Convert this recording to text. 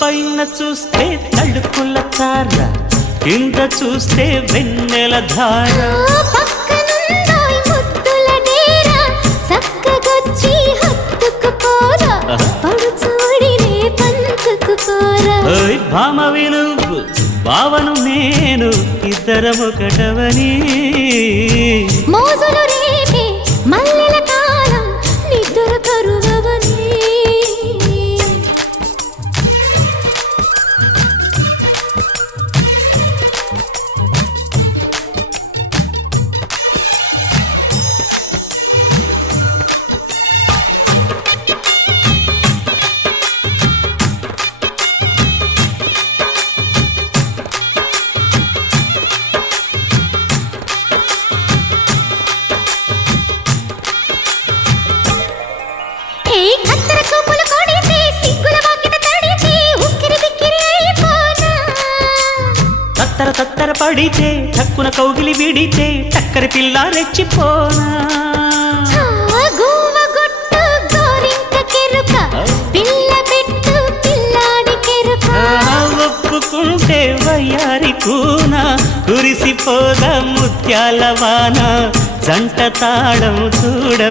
పైన చూస్తే తడుకుల తార, కింద చూస్తే వెన్నెల ధార. పక్కనుందోయ్ ముద్దుల డేరా, చక్కగొచ్చి హత్తుకుపోరా, పడుచూడినే పంచుకుపోరా. ఓయ్ భామ విలువు భావను నేను, ఇద్దరమొకటవని. మోజులు రేపే మల్లెల కాలం, నిద్ర కరువవని. తత్తర తత్తర పడితే టక్కున కౌగిలి విడితే టక్కరి పిల్ల రెచ్చిపోనా. ఒప్పుకుంటే వయ్యారి కూన, కురిసిపోదా ముత్యాల వాన, జంట తాళం చూడ.